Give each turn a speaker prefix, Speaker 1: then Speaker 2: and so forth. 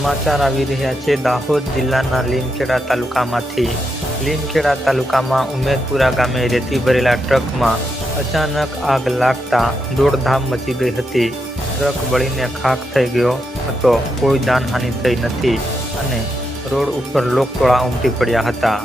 Speaker 1: સમાચાર આવી રહ્યા છે. દાહોદ જિલ્લાના લીમખેડા તાલુકામાંથી. લીમખેડા તાલુકામાં ઉમેદપુરા ગામે રેતી ભરેલા ટ્રકમાં અચાનક આગ લાગતા દોડધામ મચી ગઈ હતી. ટ્રક બળીને ખાખ થઈ ગયો હતો. કોઈ જાનહાનિ થઈ નથી અને રોડ ઉપર લોકટોળા ઉમટી પડ્યા હતા.